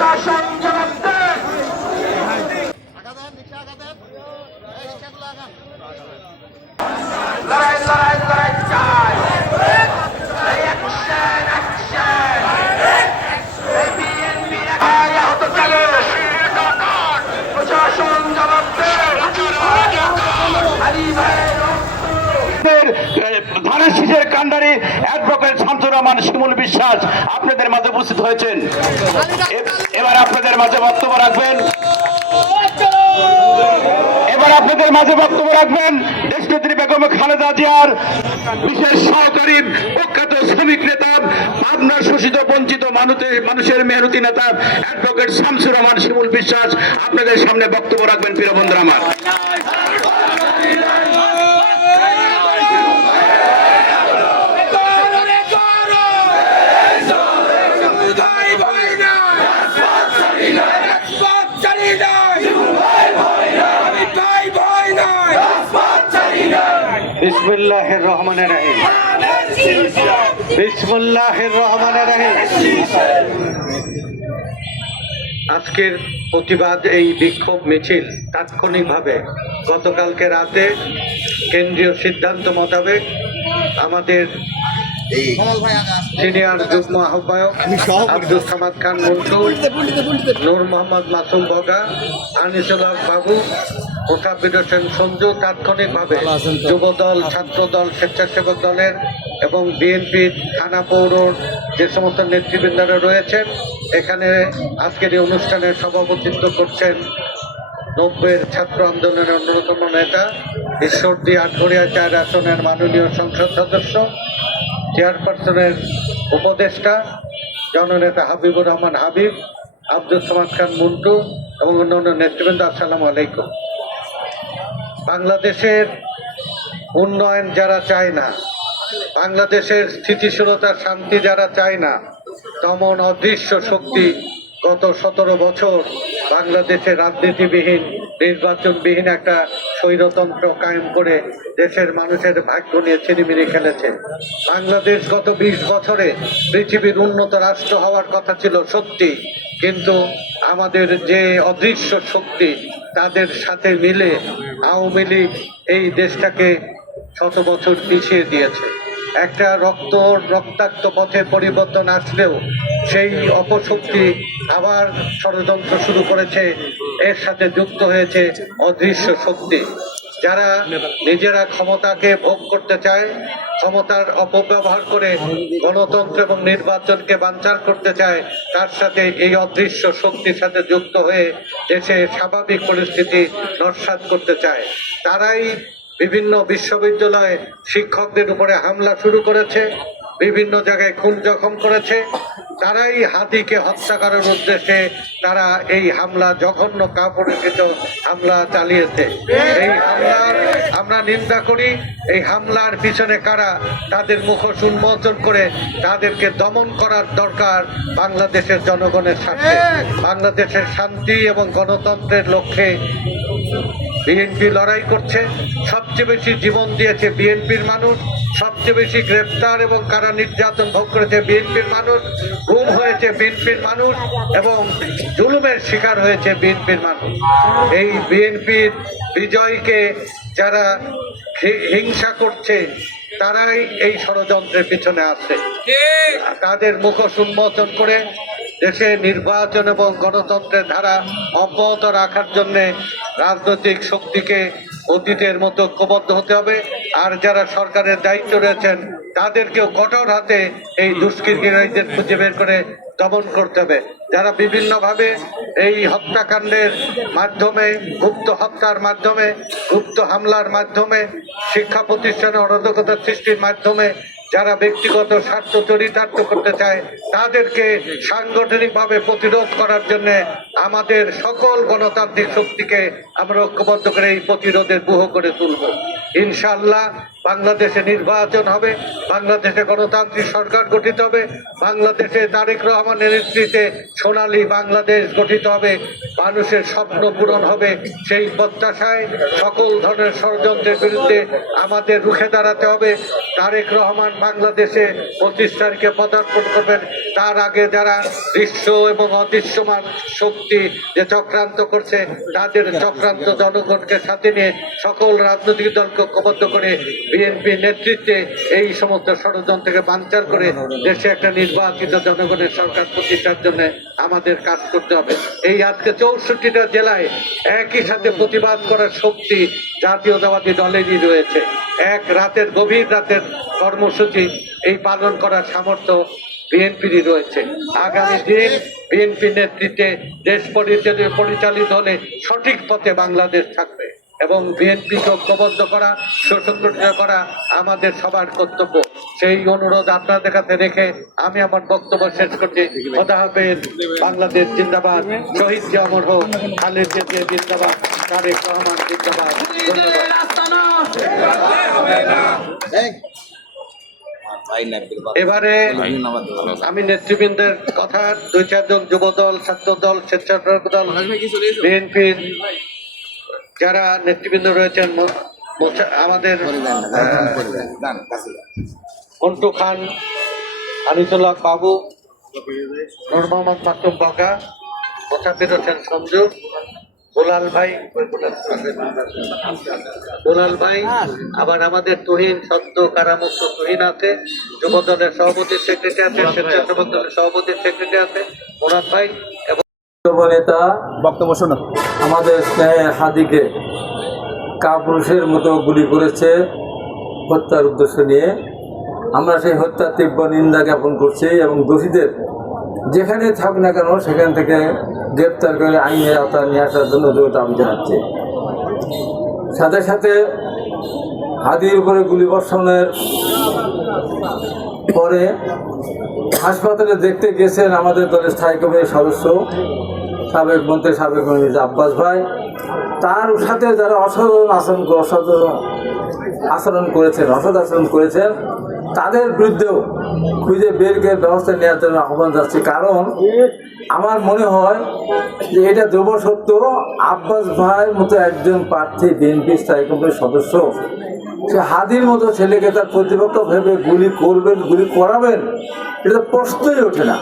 প্রশাসন জবাব দেন। লড়াই লড়াই লড়াই চাই। এই অ্যাকশন অ্যাকশন। এই বিএনপি আহত চলে। প্রশাসন জবাব দেন। আলী ভাইয়ের ধানের শীষের কান্ডারি অ্যাডভোকেট শামসুর রহমান শিমুল বিশ্বাস আপনাদের মাঝে উপস্থিত হয়েছেন। এবার আপনাদের মাঝে বক্তব্য রাখবেন দেশনেত্রী বেগম খালেদা জিয়ার বিশেষ সহকারী প্রখ্যাত শ্রমিক নেতা, পাবনার শোষিত বঞ্চিত মানুষের মেহনতি নেতা অ্যাডভোকেট শামসুর রহমান শিমুল বিশ্বাস আপনাদের সামনে বক্তব্য রাখবেন। প্রিয় বন্ধুরা আমার, বিসমিল্লাহির রহমানির রহিম। বিসমিল্লাহির রহমানির রহিম। আজকের প্রতিবাদ এই বিক্ষোভ মিছিল তাৎক্ষণিকভাবে গতকালকে রাতে কেন্দ্রীয় সিদ্ধান্ত মোতাবেক আমাদের সিনিয়র যুগ্ম আহ্বায়ক আব্দুল সামাদ খান মন্টু, নূর মোহাম্মদ মাসুম বগা, আনিসুল হক বাবু, মোকাব্বির হোসেন সঞ্জু তাৎক্ষণিকভাবে যুবদল, ছাত্রদল, স্বেচ্ছাসেবক দলের এবং বিএনপির থানা পৌরর যে সমস্ত নেতৃবৃন্দরা রয়েছেন, এখানে আজকের এই অনুষ্ঠানের সভাপতিত্ব করছেন 90-এর ছাত্র আন্দোলনের অন্যতম নেতা, ঈশ্বরদী আটঘরিয়া 4 আসনের মাননীয় সংসদ সদস্য, চেয়ারপারসনের উপদেষ্টা জননেতা হাবিবুর রহমান হাবিব, আব্দুল সামাদ খান মন্টু এবং অন্যান্য নেতৃবৃন্দ, আসসালামু আলাইকুম। বাংলাদেশের উন্নয়ন যারা চায় না, বাংলাদেশের স্থিতিশীলতা শান্তি যারা চায় না, তেমন অদৃশ্য শক্তি গত 17 বছর বাংলাদেশে রাজনীতিবিহীন, নির্বাচনবিহীন একটা স্বৈরতন্ত্র কায়েম করে দেশের মানুষের ভাগ্য নিয়ে ছিনিমিনি খেলেছে। বাংলাদেশ গত 20 বছরে পৃথিবীর উন্নত রাষ্ট্র হওয়ার কথা ছিল সত্যি, কিন্তু আমাদের যে অদৃশ্য শক্তি তাদের সাথে মিলে আওয়ামী লীগ এই দেশটাকে 100 বছর পিছিয়ে দিয়েছে। একটা রক্তাক্ত পথে পরিবর্তন আসলেও সেই অপশক্তি আবার ষড়যন্ত্র শুরু করেছে। এর সাথে যুক্ত হয়েছে অদৃশ্য শক্তি, যারা নিজেরা ক্ষমতাকে ভোগ করতে চায়, ক্ষমতার অপব্যবহার করে গণতন্ত্র এবং নির্বাচনকে বানচাল করতে চায়, তার সাথে এই অদৃশ্য শক্তির সাথে যুক্ত হয়ে দেশে স্বাভাবিক পরিস্থিতি নস্যাৎ করতে চায়। তারাই বিভিন্ন বিশ্ববিদ্যালয়ে শিক্ষকদের উপরে হামলা শুরু করেছে, বিভিন্ন জায়গায় খুন জখম করেছে। তারাই হাতিকে হত্যা করার উদ্দেশ্যে তারা এই হামলা, জঘন্য কাপুরুষিত হামলা চালিয়েছে। এই হামলার আমরা নিন্দা করি। এই হামলার পিছনে কারা, তাদের মুখোশ উন্মোচন করে তাদেরকে দমন করার দরকার। বাংলাদেশের জনগণের স্বার্থে, বাংলাদেশের শান্তি এবং গণতন্ত্রের লক্ষ্যে বিএনপি লড়াই করছে। সবচেয়ে বেশি জীবন দিয়েছে বিএনপির মানুষ, সবচেয়ে বেশি গ্রেপ্তার এবং কারা নির্যাতন ভোগ করেছে বিএনপির মানুষ, গুম হয়েছে বিএনপির মানুষ এবং জুলুমের শিকার হয়েছে বিএনপির মানুষ। এই বিএনপির বিজয়কে যারা হিংসা করছে, তারাই এই ষড়যন্ত্রের পিছনে আছে। তাদের মুখোশ উন্মোচন করে দেশে নির্বাচন এবং গণতন্ত্রের ধারা অব্যাহত রাখার জন্যে রাজনৈতিক শক্তিকে অতীতের মতো ঐক্যবদ্ধ হতে হবে। আর যারা সরকারের দায়িত্ব রয়েছেন তাদেরকেও কঠোর হাতে এই দুষ্কৃতিকারীদের খুঁজে বের করে দমন করতে হবে। যারা বিভিন্নভাবে এই হত্যাকাণ্ডের মাধ্যমে, গুপ্ত হত্যার মাধ্যমে, গুপ্ত হামলার মাধ্যমে, শিক্ষা প্রতিষ্ঠানে অরাজকতা সৃষ্টির মাধ্যমে যারা ব্যক্তিগত স্বার্থ চরিতার্থ করতে চায়, তাদেরকে সাংগঠনিকভাবে প্রতিরোধ করার জন্য আমাদের সকল গণতান্ত্রিক শক্তিকে আমরা ঐক্যবদ্ধ করে এই প্রতিরোধের ব্যূহ করে তুলব। ইনশাআল্লাহ বাংলাদেশে নির্বাচন হবে, বাংলাদেশে গণতান্ত্রিক সরকার গঠিত হবে, বাংলাদেশে তারেক রহমানের নেতৃত্বে সোনালী বাংলাদেশ গঠিত হবে, মানুষের স্বপ্ন পূরণ হবে। সেই প্রত্যাশায় সকল ধরনের ষড়যন্ত্রের বিরুদ্ধে আমাদের রুখে দাঁড়াতে হবে। তারেক রহমান বাংলাদেশে 25 তারিখে পদার্পণ করবেন। তার আগে যারা দৃশ্য এবং অদৃশ্যমান শক্তি যে চক্রান্ত করছে, তাদের চক্রান্ত জনগণকে সাথে নিয়ে সকল রাজনৈতিক দলকে ঐক্যবদ্ধ করে বিএনপি নেতৃত্বে এই সমস্ত ষড়যন্ত্রকে বানচাল করে দেশে একটা নির্বাচিত জনগণের সরকার প্রতিষ্ঠার জন্য আমাদের কাজ করতে হবে। এই আজকে 64টা জেলায় একই সাথে প্রতিবাদ করার শক্তি জাতীয়তাবাদী দলেরই রয়েছে। এক রাতের গভীর রাতের কর্মসূচি এই পালন করার সামর্থ্য বিএনপিরই রয়েছে। আগামী দিন বিএনপি নেতৃত্বে দেশ পরিচালিত হলে সঠিক পথে বাংলাদেশ থাকবে এবং বিএনপিকে ঐক্যবদ্ধ করা, সুসংগঠিত করা আমাদের সবার কর্তব্য। সেই অনুরোধ আপনাদের কাছে রেখে আমি আমার বক্তব্য শেষ করছি। খোদা হাফেজ। বাংলাদেশ জিন্দাবাদ। শহীদ জি অমর হোক। খালেদা জিয়া জিন্দাবাদ। তারেক রহমান জিন্দাবাদ। এবারে আমি নেতৃবৃন্দের কথা 2-4 জন যুবদল, ছাত্রদল, স্বেচ্ছাসেবক দল, বিএনপির যারা নেতৃবৃন্দ রয়েছেন, আমাদের মন্টু খান, আনিসুল্লাহ বাবু, নূর মোহাম্মদ মাসুম বাগা, মোসাফির হোসেন সঞ্জু, দুলাল ভাই, আবার আমাদের তুহিন, সদ্য কারামুক্ত তুহিন আছে, যুব দলের সভাপতি সেক্রেটারি আছে, স্বেচ্ছাসেবক দলের সভাপতি সেক্রেটারি আছে, মুরাদ ভাই এবং নেতা বক্তব্য শোনো। আমাদের হাদিকে কাপুরুষের মতো গুলি করেছে হত্যার উদ্দেশ্য নিয়ে। আমরা সেই হত্যার তীব্র নিন্দা জ্ঞাপন করছি এবং দোষীদের যেখানে থাক না কেন সেখান থেকে গ্রেপ্তার করে আইনের আওতায় নিয়ে আসার জন্য জোর দাবি জানাচ্ছে। সাথে সাথে হাদির উপরে গুলি বর্ষণের পরে হাসপাতালে দেখতে গেছেন আমাদের দলের স্থায়ী কমিটির সদস্য, সাবেক মন্ত্রী, সাবেক মন্ত্রী আব্বাস ভাই। তার সাথে যারা অসৎ আচরণ করেছেন তাদের বিরুদ্ধেও খুঁজে বের করে ব্যবস্থা নেওয়ার জন্য আহ্বান যাচ্ছে। কারণ আমার মনে হয় যে এটা ধ্রুব সত্য, আব্বাস ভাইয়ের মতো একজন প্রার্থী বিএনপি স্থায়ী কমিটির সদস্য, সে হাদির মতো ছেলেকে তার প্রতিপক্ষ ভেবে গুলি করবেন, গুলি করাবেন, এটা প্রশ্নই ওঠে না।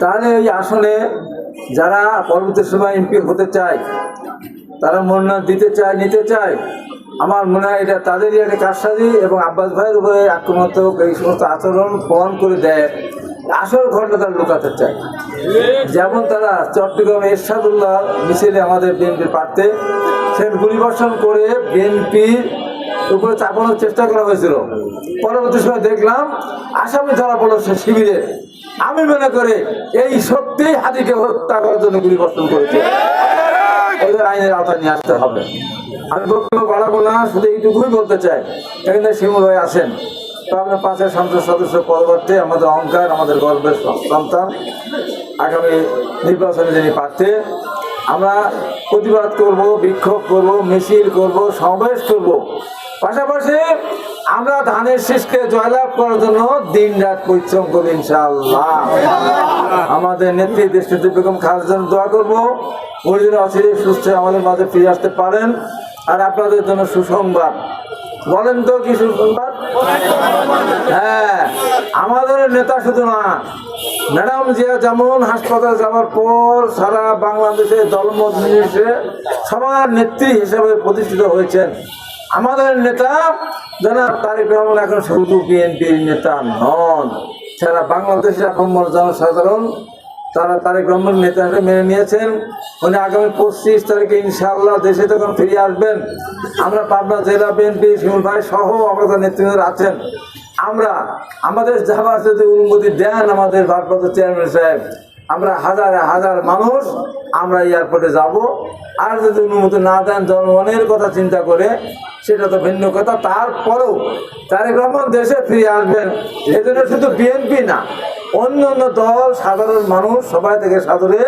তাহলে এই আসনে যারা পরবর্তী সময় এমপি হতে চায়, তারা মনোনয়ন নিতে চায়, আমার মনে হয় এটা তাদেরই একটা কারসাজি এবং আব্বাস ভাইয়ের উপরে আক্রমণাত্মক এই সমস্ত আচরণ প্রমাণ করে দেয় আসল ঘটনা তারা লুকাতে চায়। যেমন তারা চট্টগ্রামে এরশাদুল্লাহ মিছিলে আমাদের বিএনপির প্রার্থী সেখানে গুলিবর্ষণ করে বিএনপির উপরে চাপানোর চেষ্টা করা হয়েছিল। পরবর্তী সময় দেখলাম আসামি ধরা পড়ল সে শিবিরে। আমি মনে করি এই সত্যিই হাদিকে হত্যা করার জন্য গুলিবর্ষণ করেছে, ওদের আইনের আওতায় নিয়ে আসতে হবে। আমি বক্তব্য বাড়াবো না, শুধু এইটুকুই বলতে চাই, এখানে শিমুল ভাই আছেন, তো আপনার 5 সংসদ সদস্য পরবর্তী আমাদের অহংকার, আমাদের গর্বের সন্তান, আগামী নির্বাচনে যিনি প্রার্থী। আমরা প্রতিবাদ করব, বিক্ষোভ করব, মিছিল করব, সমাবেশ করব, পাশাপাশি আমরা ধানের শীষকে জয়লাভ করার জন্য দিন রাত পরিশ্রম করবো ইনশাআল্লাহ। আমাদের নেত্রী দেশনেত্রী বেগম খালেদার জন্য দোয়া করবো, ওই জন্য অচিরে সুস্থ আমাদের মাঝে ফিরে আসতে পারেন। আর আপনাদের জন্য সুসংবাদ, বলেন তো কি সুসংবাদ? হ্যাঁ, আমাদের নেতা শুধু না, ম্যাডাম জিয়া যেমন হাসপাতাল যাওয়ার পর সারা বাংলাদেশে দলমত নির্বিশেষে সবার নেত্রী হিসেবে প্রতিষ্ঠিত হয়েছেন, আমাদের নেতা জনাব তারেক রহমান এখন শুধু বিএনপির নেতা নন, সারা বাংলাদেশের এখন জনসাধারণ তারা তারেক রহমান নেতা হিসেবে মেনে নিয়েছেন। উনি আগামী 25 তারিখে ইনশাআল্লাহ দেশে তখন ফিরে আসবেন। আমরা পাবনা জেলা বিএনপি শিমুল ভাই সহ আমাদের নেতৃত্ব আছেন। আমরা আমাদের যাবার যদি অনুমতি দেন আমাদের ভারপ্রাপ্ত চেয়ারম্যান সাহেব, আমরা হাজার হাজার মানুষ আমরা এয়ারপোর্টে যাব। আর যদি অনুমতি না দেন জনগণের কথা চিন্তা করে, সেটা তো ভিন্ন কথা। তারপরেও তারেক রহমান দেশে ফিরে আসবেন, এজন্য শুধু বিএনপি না, অন্য অন্য দল, সাধারণ মানুষ সবাই থেকে সাদরে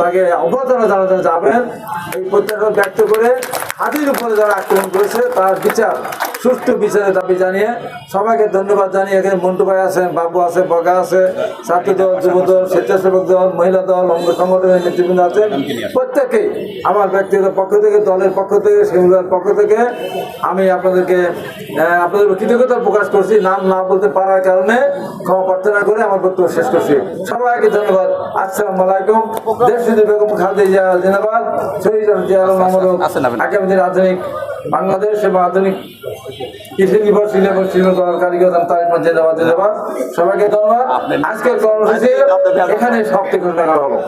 তাকে অভ্যর্থনা জানাতে যাবেন এই প্রত্যাশা ব্যক্ত করে হাতির উপরে যারা আক্রমণ করেছে তার বিচার সুষ্ঠু বিচারের দাবি জানিয়ে সবাইকে ধন্যবাদ জানিয়ে এখানে মন্টু ভাই আছেন, বাবু আছে, বগা আছে, ছাত্র দল, যুব দল, স্বেচ্ছাসেবক দল, মহিলা দল, অঙ্গ সংগঠনের নেতৃবৃন্দ আছেন, প্রত্যেকেই আমার ব্যক্তিগত পক্ষ থেকে, দলের পক্ষ থেকে, সেগুলোর পক্ষ থেকে আমি আপনাদের কৃতজ্ঞতা প্রকাশ করছি। নাম না বলতে পারার কারণে ক্ষমা প্রার্থনা করে আমার বক্তব্য শেষ করছি। সবাইকে ধন্যবাদ। আসসালামু আলাইকুম। দেশনেত্রী বেগম খালেদা জিয়া জিন্দাবাদ। শহীদ জিয়া মোহাম্মদ আগামী দিন আধুনিক বাংলাদেশ এবং আধুনিক কৃষি নির্ভর কারিগর জিন্দাবাদ জিন্দাবাদ। সবাইকে ধন্যবাদ। আজকের কর্মসূচি এখানে সমাপ্তি ঘোষণা করা হলো।